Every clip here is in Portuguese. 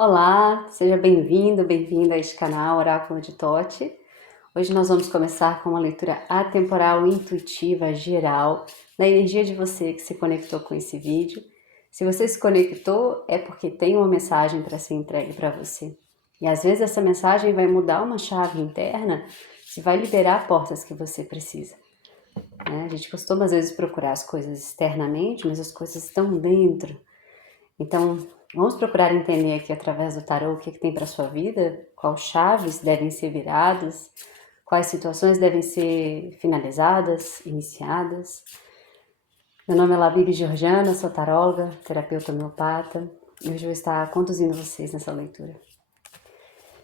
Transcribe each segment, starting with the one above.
Olá, seja bem-vindo, bem-vinda a este canal Oráculo de Tote. Hoje nós vamos começar com uma leitura atemporal, intuitiva, geral, da energia de você que se conectou com esse vídeo. Se você se conectou, é porque tem uma mensagem para ser entregue para você. E às vezes essa mensagem vai mudar uma chave interna, se vai liberar portas que você precisa. A gente costuma às vezes procurar as coisas externamente, mas as coisas estão dentro. Então, vamos procurar entender aqui através do tarô o que tem para sua vida, quais chaves devem ser viradas, quais situações devem ser finalizadas, iniciadas. Meu nome é Lavília Georgiana, sou taróloga, terapeuta homeopata, e hoje eu vou estar conduzindo vocês nessa leitura.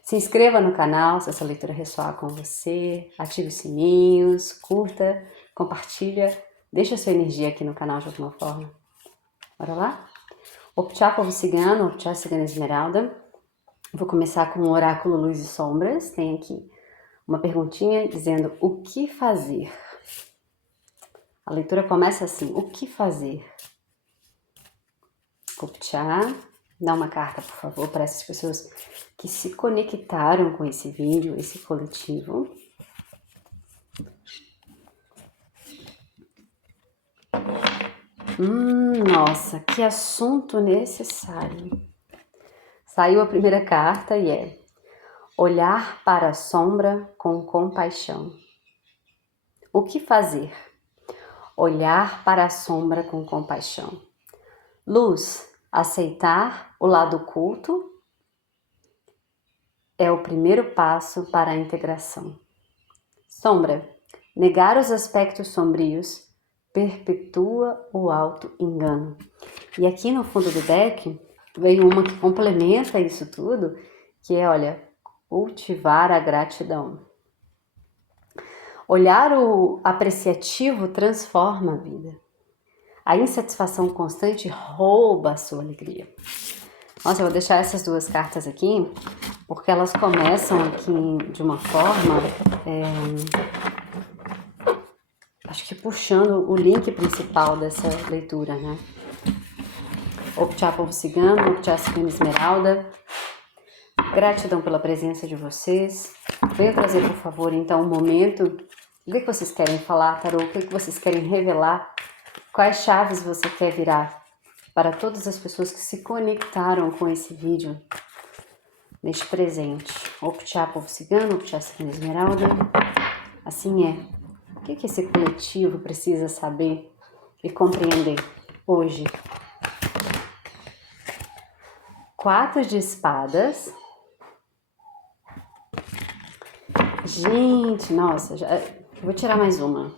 Se inscreva no canal se essa leitura ressoar com você, ative os sininhos, curta, compartilha, deixa a sua energia aqui no canal de alguma forma. Bora lá? Optá Povo Cigano, Optá Cigana Esmeralda. Vou começar com o oráculo Luz e Sombras. Tem aqui uma perguntinha dizendo o que fazer. A leitura começa assim, o que fazer? Optá, dá uma carta, por favor, para essas pessoas que se conectaram com esse vídeo, esse coletivo. Nossa, que assunto necessário. Saiu a primeira carta e é olhar para a sombra com compaixão. O que fazer? Olhar para a sombra com compaixão. Luz, aceitar o lado oculto é o primeiro passo para a integração. Sombra, negar os aspectos sombrios perpetua o auto-engano. E aqui no fundo do deck veio uma que complementa isso tudo, que é, olha, cultivar a gratidão. Olhar o apreciativo transforma a vida. A insatisfação constante rouba a sua alegria. Nossa, eu vou deixar essas duas cartas aqui, porque elas começam aqui de uma forma, acho que puxando o link principal dessa leitura, né? Optá Povo Cigano, Optá Cigana Esmeralda. Gratidão pela presença de vocês. Venha trazer, por favor, então, um momento. O que vocês querem falar, tarô? O que vocês querem revelar? Quais chaves você quer virar para todas as pessoas que se conectaram com esse vídeo neste presente? Optá Povo Cigano, Optá Cigana Esmeralda. Assim é. O que esse coletivo precisa saber e compreender hoje? 4 de espadas. Gente, nossa, vou tirar mais uma.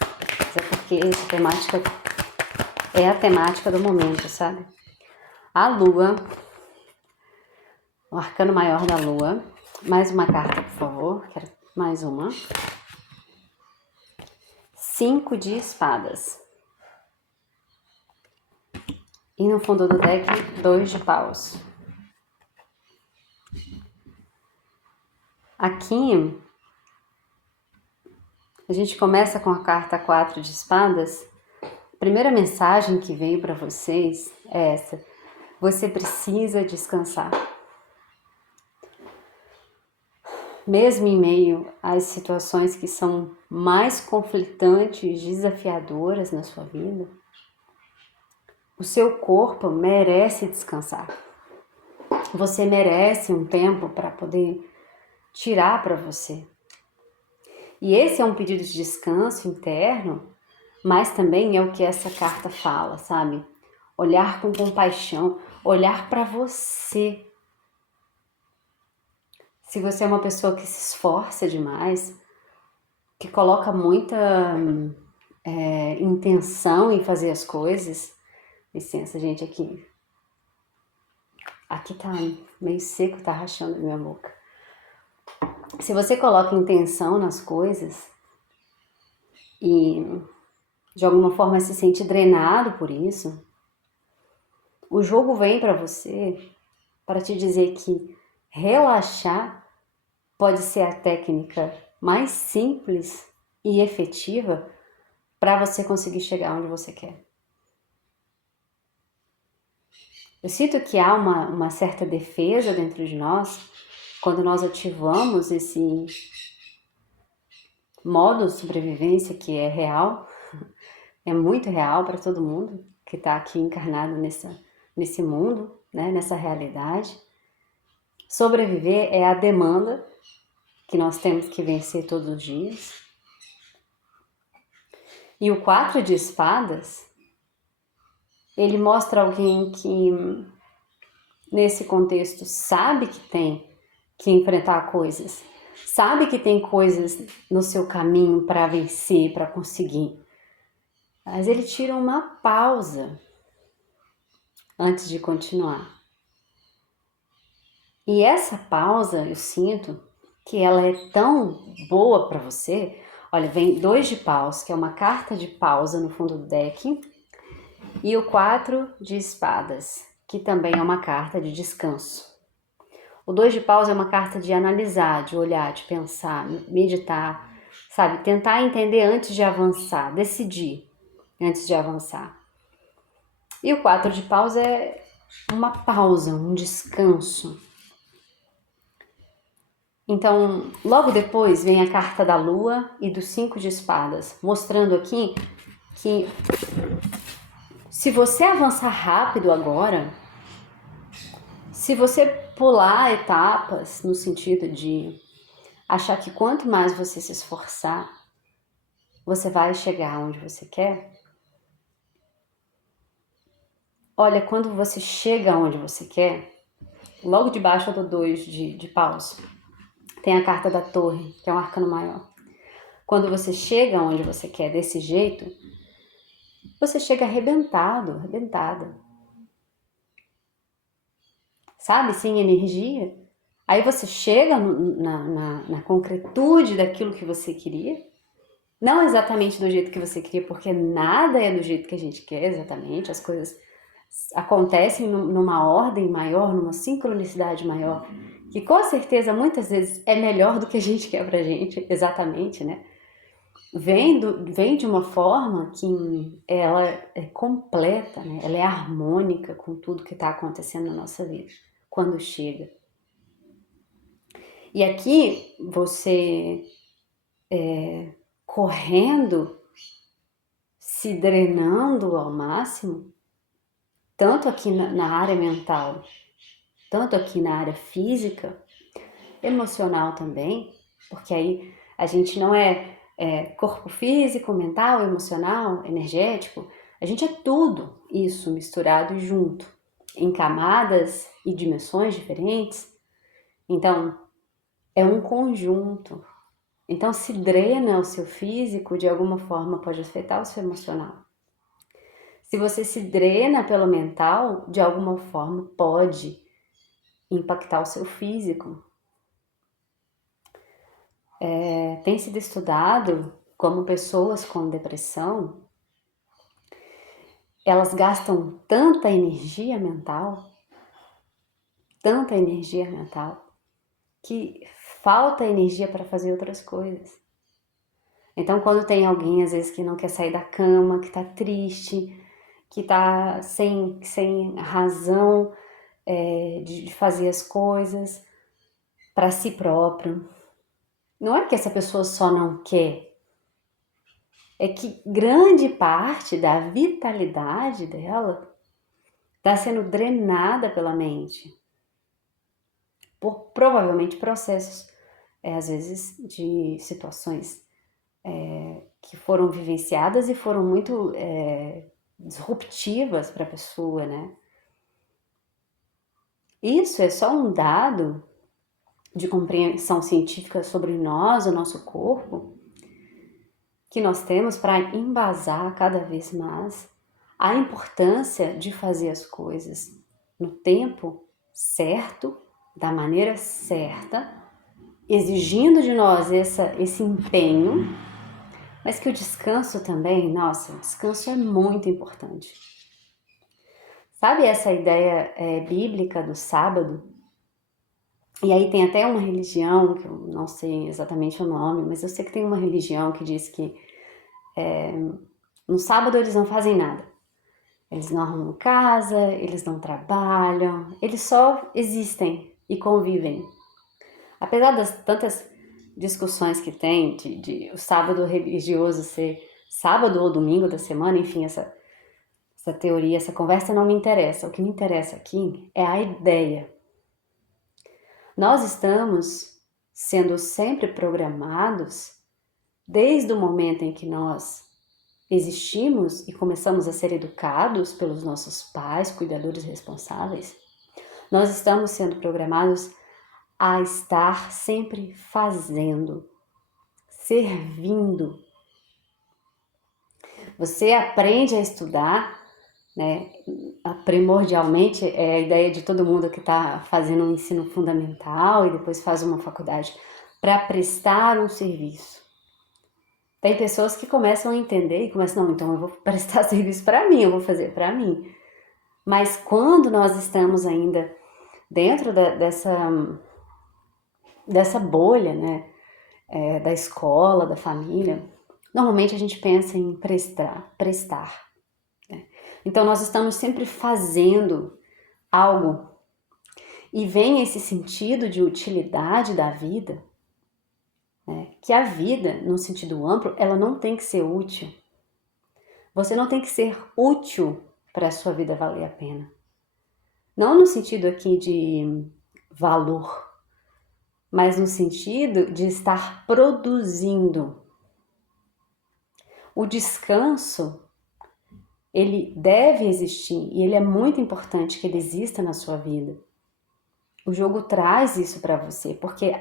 Mas é porque essa temática é a temática do momento, sabe? A lua, o arcano maior da lua. Mais uma carta, por favor. Quero mais uma. 5 de espadas. E no fundo do deck, 2 de paus. Aqui, a gente começa com a carta 4 de espadas. A primeira mensagem que veio para vocês é essa. Você precisa descansar. Mesmo em meio às situações que são mais conflitantes, desafiadoras na sua vida, o seu corpo merece descansar. Você merece um tempo para poder tirar para você. E esse é um pedido de descanso interno, mas também é o que essa carta fala, sabe? Olhar com compaixão, olhar para você. Se você é uma pessoa que se esforça demais, que coloca muita intenção em fazer as coisas, licença, gente, aqui tá meio seco, tá rachando minha boca. Se você coloca intenção nas coisas e de alguma forma se sente drenado por isso, o jogo vem para você para te dizer que relaxar pode ser a técnica mais simples e efetiva para você conseguir chegar onde você quer. Eu sinto que há uma certa defesa dentro de nós quando nós ativamos esse modo de sobrevivência que é real, é muito real para todo mundo que está aqui encarnado nesse mundo, né, nessa realidade. Sobreviver é a demanda que nós temos que vencer todos os dias. E o 4 de espadas, ele mostra alguém que, nesse contexto, sabe que tem que enfrentar coisas, sabe que tem coisas no seu caminho para vencer, para conseguir. Mas ele tira uma pausa antes de continuar. E essa pausa, eu sinto que ela é tão boa para você. Olha, vem 2 de paus, que é uma carta de pausa no fundo do deck, e o 4 de espadas, que também é uma carta de descanso. O 2 de paus é uma carta de analisar, de olhar, de pensar, meditar, sabe? Tentar entender antes de avançar, decidir antes de avançar. E o 4 de paus é uma pausa, um descanso. Então, logo depois vem a carta da lua e do 5 de espadas, mostrando aqui que se você avançar rápido agora, se você pular etapas no sentido de achar que quanto mais você se esforçar, você vai chegar onde você quer. Olha, quando você chega onde você quer, logo debaixo do 2 de paus, tem a carta da torre, que é um arcano maior. Quando você chega onde você quer desse jeito, você chega arrebentado, arrebentada. Sabe? Sem energia. Aí você chega na concretude daquilo que você queria. Não exatamente do jeito que você queria, porque nada é do jeito que a gente quer exatamente. As coisas acontecem numa ordem maior, numa sincronicidade maior, que com certeza muitas vezes é melhor do que a gente quer pra gente, exatamente, né? Vem de uma forma que ela é completa, né? Ela é harmônica com tudo que está acontecendo na nossa vida, quando chega. E aqui você correndo, se drenando ao máximo, tanto aqui na área mental, tanto aqui na área física, emocional também, porque aí a gente não é corpo físico, mental, emocional, energético, a gente é tudo isso misturado junto, em camadas e dimensões diferentes. Então, é um conjunto. Então, se drena o seu físico, de alguma forma pode afetar o seu emocional. Se você se drena pelo mental, de alguma forma pode impactar o seu físico. Tem sido estudado como pessoas com depressão, elas gastam tanta energia mental, que falta energia para fazer outras coisas. Então, quando tem alguém, às vezes, que não quer sair da cama, que está triste, que está sem razão de fazer as coisas para si próprio, não é que essa pessoa só não quer, é que grande parte da vitalidade dela está sendo drenada pela mente, por provavelmente processos, às vezes, de situações que foram vivenciadas e foram muito disruptivas para a pessoa, né? Isso é só um dado de compreensão científica sobre nós, o nosso corpo, que nós temos para embasar cada vez mais a importância de fazer as coisas no tempo certo, da maneira certa, exigindo de nós esse empenho, mas que o descanso também, nossa, o descanso é muito importante. Sabe essa ideia bíblica do sábado? E aí tem até uma religião, que eu não sei exatamente o nome, mas eu sei que tem uma religião que diz que no sábado eles não fazem nada. Eles não arrumam casa, eles não trabalham, eles só existem e convivem. Apesar das tantas discussões que tem de o sábado religioso ser sábado ou domingo da semana, enfim, essa teoria, essa conversa não me interessa. O que me interessa aqui é a ideia. Nós estamos sendo sempre programados desde o momento em que nós existimos e começamos a ser educados pelos nossos pais, cuidadores responsáveis. Nós estamos sendo programados a estar sempre fazendo, servindo. Você aprende a estudar, né? Primordialmente é a ideia de todo mundo que está fazendo um ensino fundamental e depois faz uma faculdade para prestar um serviço. Tem pessoas que começam a entender e começam, não, então eu vou prestar serviço para mim, eu vou fazer para mim. Mas quando nós estamos ainda dentro dessa bolha, né, da escola, da família, normalmente a gente pensa em prestar. Né? Então nós estamos sempre fazendo algo e vem esse sentido de utilidade da vida, né, que a vida, no sentido amplo, ela não tem que ser útil. Você não tem que ser útil para a sua vida valer a pena. Não no sentido aqui de valor, mas no sentido de estar produzindo. O descanso, ele deve existir e ele é muito importante que ele exista na sua vida. O jogo traz isso para você, porque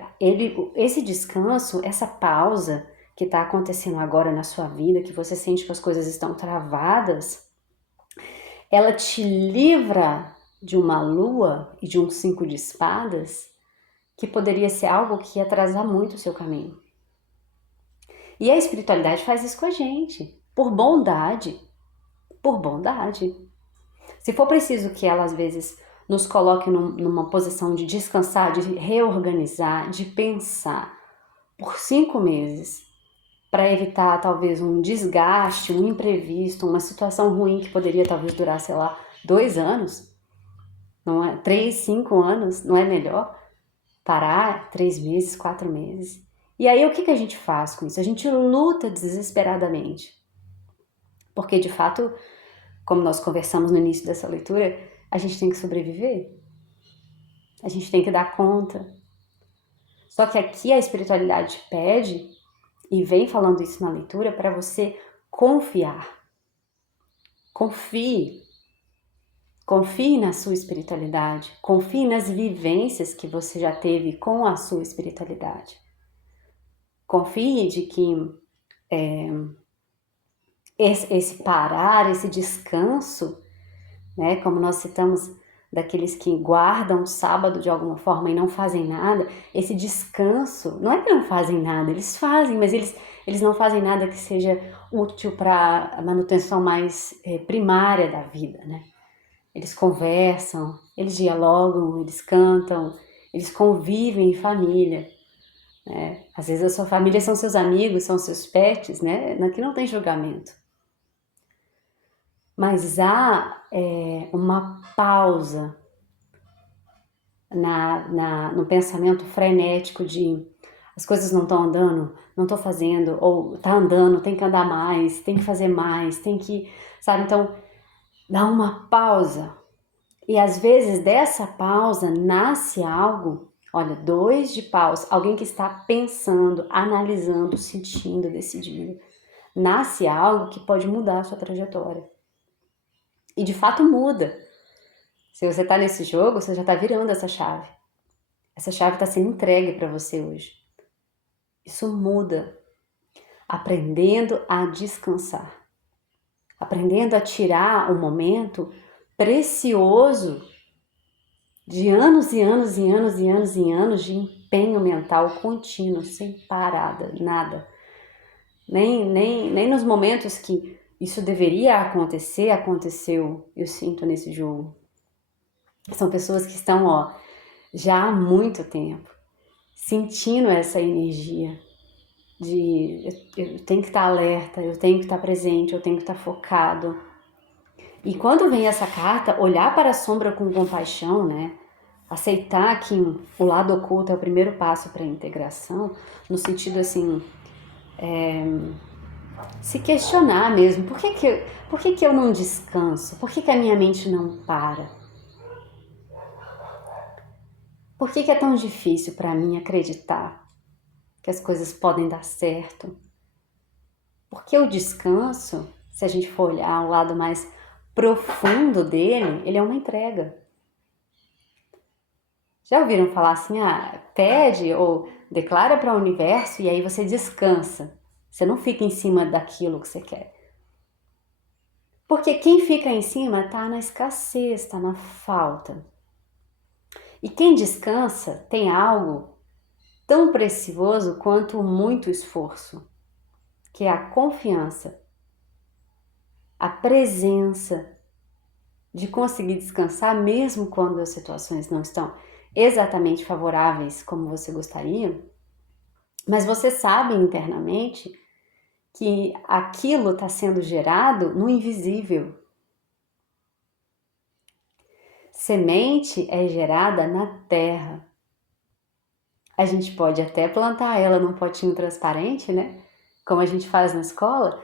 esse descanso, essa pausa que está acontecendo agora na sua vida, que você sente que as coisas estão travadas, ela te livra de uma lua e de um 5 de espadas que poderia ser algo que ia atrasar muito o seu caminho. E a espiritualidade faz isso com a gente, por bondade. Por bondade. Se for preciso que ela, às vezes, nos coloque numa posição de descansar, de reorganizar, de pensar por 5 meses, para evitar talvez um desgaste, um imprevisto, uma situação ruim que poderia talvez durar, sei lá, 2 anos, não é? 3, 5 anos, não é melhor parar 3 meses, 4 meses? E aí o que a gente faz com isso? A gente luta desesperadamente, porque de fato, como nós conversamos no início dessa leitura, a gente tem que sobreviver, a gente tem que dar conta. Só que aqui a espiritualidade pede, e vem falando isso na leitura, para você confiar. Confie. Confie na sua espiritualidade. Confie nas vivências que você já teve com a sua espiritualidade. Confie de que esse parar, esse descanso, né, como nós citamos daqueles que guardam o sábado de alguma forma e não fazem nada, esse descanso, não é que não fazem nada, eles fazem, mas eles não fazem nada que seja útil para a manutenção mais primária da vida, né? Eles conversam, eles dialogam, eles cantam, eles convivem em família, né? Às vezes a sua família são seus amigos, são seus pets, né? Aqui não tem julgamento. Mas há uma pausa no pensamento frenético de as coisas não estão andando, não estou fazendo, ou está andando, tem que andar mais, tem que fazer mais, tem que, sabe? Então, dá uma pausa. E às vezes dessa pausa nasce algo, olha, 2 de paus, alguém que está pensando, analisando, sentindo, decidindo. Nasce algo que pode mudar a sua trajetória. E de fato muda. Se você está nesse jogo, você já está virando essa chave. Essa chave está sendo entregue para você hoje. Isso muda. Aprendendo a descansar. Aprendendo a tirar o momento precioso de anos e anos e anos e anos e anos de empenho mental contínuo, sem parada, nada. Nem nos momentos que isso deveria acontecer, aconteceu. Eu sinto nesse jogo. São pessoas que estão, já há muito tempo, sentindo essa energia de eu tenho que estar alerta, eu tenho que estar presente, eu tenho que estar focado. E quando vem essa carta, olhar para a sombra com compaixão, né? Aceitar que o lado oculto é o primeiro passo para a integração, no sentido assim, se questionar mesmo, por que eu não descanso? Por que a minha mente não para? Por que é tão difícil para mim acreditar que as coisas podem dar certo? Porque o descanso, se a gente for olhar o lado mais profundo dele, ele é uma entrega. Já ouviram falar assim, pede ou declara para o universo e aí você descansa. Você não fica em cima daquilo que você quer. Porque quem fica em cima está na escassez, está na falta. E quem descansa tem algo tão precioso quanto muito esforço, que é a confiança, a presença de conseguir descansar mesmo quando as situações não estão exatamente favoráveis como você gostaria, mas você sabe internamente que aquilo está sendo gerado no invisível. Semente é gerada na terra. A gente pode até plantar ela num potinho transparente, né? Como a gente faz na escola,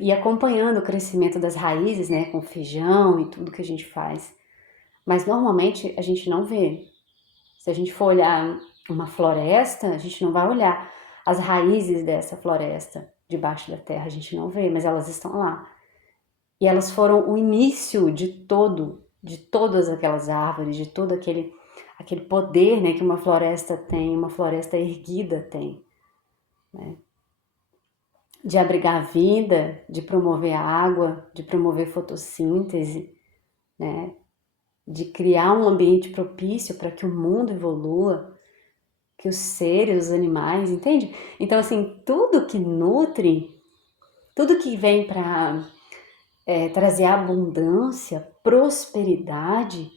e acompanhando o crescimento das raízes, né? Com feijão e tudo que a gente faz. Mas normalmente a gente não vê. Se a gente for olhar uma floresta, a gente não vai olhar as raízes dessa floresta debaixo da terra, a gente não vê, mas elas estão lá. E elas foram o início de todas aquelas árvores, de todo aquele poder, né, que uma floresta tem, uma floresta erguida tem, né? De abrigar a vida, de promover a água, de promover fotossíntese, né? De criar um ambiente propício para que o mundo evolua, que os seres, os animais, entende? Então, assim, tudo que nutre, tudo que vem para trazer abundância, prosperidade,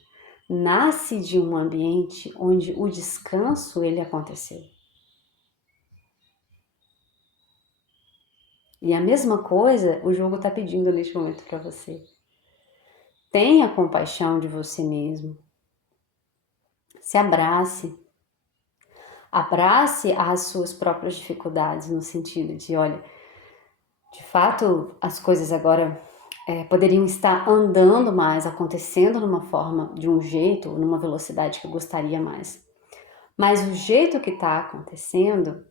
nasce de um ambiente onde o descanso ele aconteceu. E a mesma coisa o jogo está pedindo neste momento para você. Tenha compaixão de você mesmo. Se abrace. Abrace as suas próprias dificuldades, no sentido de, olha, de fato as coisas agora poderiam estar andando mais, acontecendo numa forma, de um jeito, numa velocidade que eu gostaria mais. Mas o jeito que está acontecendo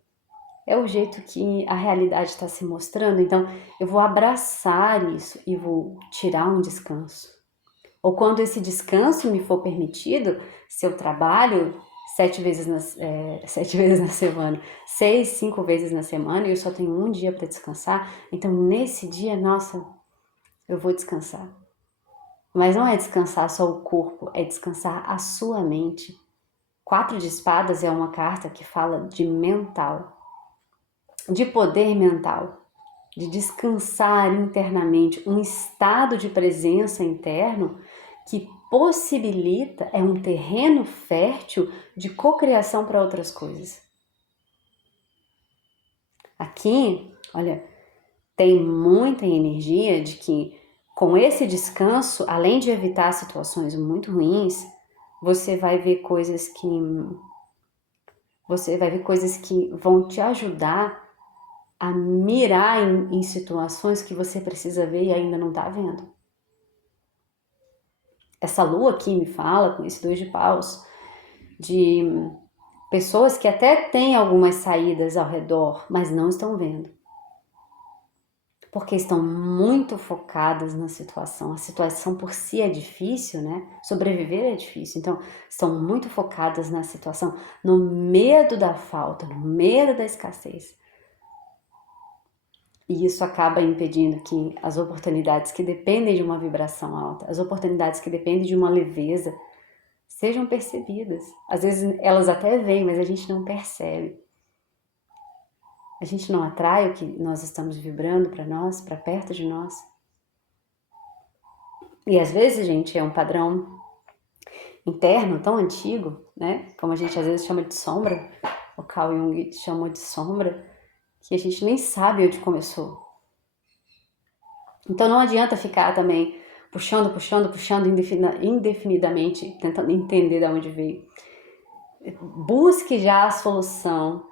é o jeito que a realidade está se mostrando. Então, eu vou abraçar isso e vou tirar um descanso. Ou quando esse descanso me for permitido, se eu trabalho 7 vezes na semana, 6, 5 vezes na semana, e eu só tenho um dia para descansar, então nesse dia, nossa, eu vou descansar. Mas não é descansar só o corpo, é descansar a sua mente. 4 de espadas é uma carta que fala de mental, de poder mental, de descansar internamente, um estado de presença interno que possibilita, é um terreno fértil de cocriação para outras coisas. Aqui, olha, tem muita energia de que com esse descanso, além de evitar situações muito ruins, você vai ver coisas que vão te ajudar a mirar em situações que você precisa ver e ainda não está vendo. Essa lua aqui me fala, com esse 2 de paus, de pessoas que até têm algumas saídas ao redor, mas não estão vendo. Porque estão muito focadas na situação. A situação por si é difícil, né? Sobreviver é difícil. Então, estão muito focadas na situação, no medo da falta, no medo da escassez. E isso acaba impedindo que as oportunidades que dependem de uma vibração alta, as oportunidades que dependem de uma leveza, sejam percebidas. Às vezes elas até vêm, mas a gente não percebe. A gente não atrai o que nós estamos vibrando para nós, para perto de nós. E às vezes, gente, é um padrão interno tão antigo, né? Como a gente às vezes chama de sombra, o Carl Jung chamou de sombra, que a gente nem sabe onde começou. Então não adianta ficar também puxando, puxando, puxando indefinidamente, tentando entender de onde veio. Busque já a solução,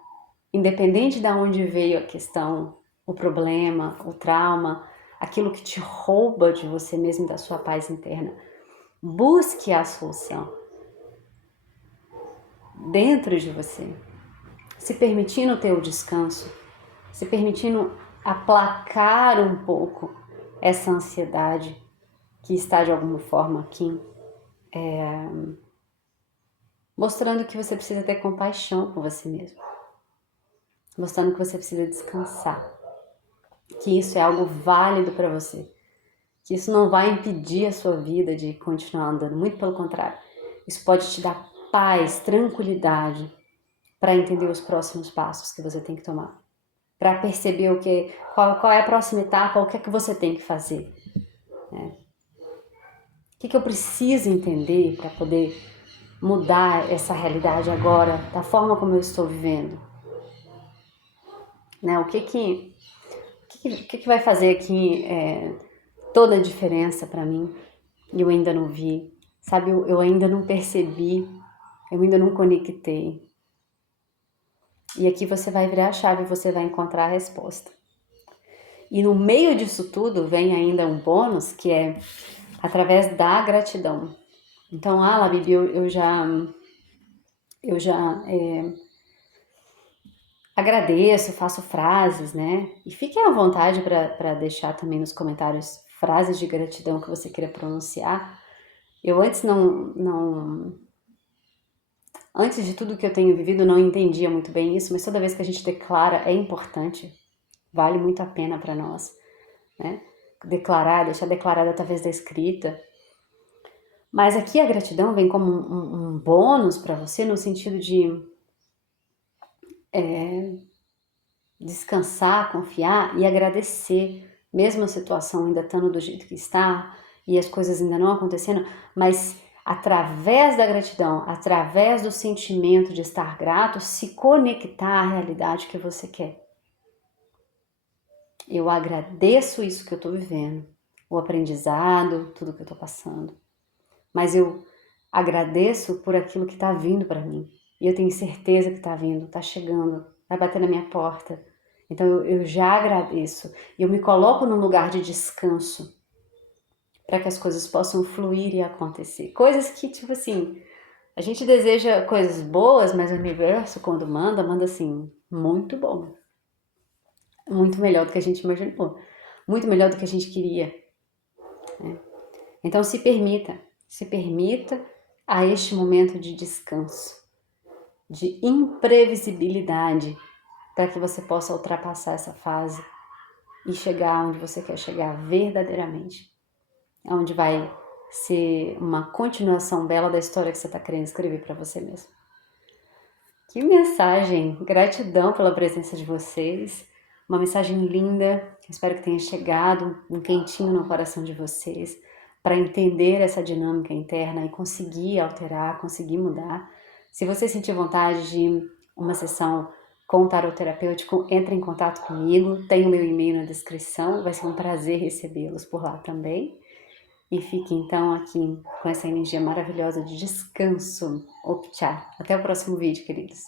independente de onde veio a questão, o problema, o trauma, aquilo que te rouba de você mesmo, da sua paz interna. Busque a solução dentro de você, se permitindo ter o descanso, se permitindo aplacar um pouco essa ansiedade que está de alguma forma aqui, mostrando que você precisa ter compaixão com você mesmo, mostrando que você precisa descansar, que isso é algo válido para você, que isso não vai impedir a sua vida de continuar andando, muito pelo contrário, isso pode te dar paz, tranquilidade para entender os próximos passos que você tem que tomar, para perceber qual é a próxima etapa, o que é que você tem que fazer, né? O que eu preciso entender para poder mudar essa realidade agora, da forma como eu estou vivendo, né? O que vai fazer aqui toda a diferença para mim? E eu ainda não vi, sabe? Eu ainda não percebi, eu ainda não conectei. E aqui você vai virar a chave, você vai encontrar a resposta. E no meio disso tudo vem ainda um bônus, que é através da gratidão. Então, Labibi, eu já agradeço, faço frases, né? E fiquem à vontade para deixar também nos comentários frases de gratidão que você queira pronunciar. Eu antes de tudo que eu tenho vivido, não entendia muito bem isso, mas toda vez que a gente declara é importante, vale muito a pena para nós, né? Declarar, deixar declarado através da escrita. Mas aqui a gratidão vem como um bônus para você no sentido de descansar, confiar e agradecer, mesmo a situação ainda estando do jeito que está e as coisas ainda não acontecendo, mas através da gratidão, através do sentimento de estar grato, se conectar à realidade que você quer. Eu agradeço isso que eu estou vivendo, o aprendizado, tudo que eu estou passando, mas eu agradeço por aquilo que está vindo para mim. E eu tenho certeza que está vindo, está chegando, vai bater na minha porta. Então eu já agradeço. E eu me coloco num lugar de descanso para que as coisas possam fluir e acontecer. Coisas que, tipo assim, a gente deseja coisas boas, mas o universo, quando manda assim, muito bom. Muito melhor do que a gente imaginou. Muito melhor do que a gente queria. Né? Então se permita a este momento de descanso, de imprevisibilidade, para que você possa ultrapassar essa fase e chegar onde você quer chegar verdadeiramente. Onde vai ser uma continuação bela da história que você está querendo escrever para você mesmo. Que mensagem! Gratidão pela presença de vocês. Uma mensagem linda. Espero que tenha chegado um quentinho no coração de vocês para entender essa dinâmica interna e conseguir alterar, conseguir mudar. Se você sentir vontade de uma sessão com o tarot terapêutico, entre em contato comigo. Tem o meu e-mail na descrição. Vai ser um prazer recebê-los por lá também. E fique então aqui com essa energia maravilhosa de descanso. Optcha. Até o próximo vídeo, queridos.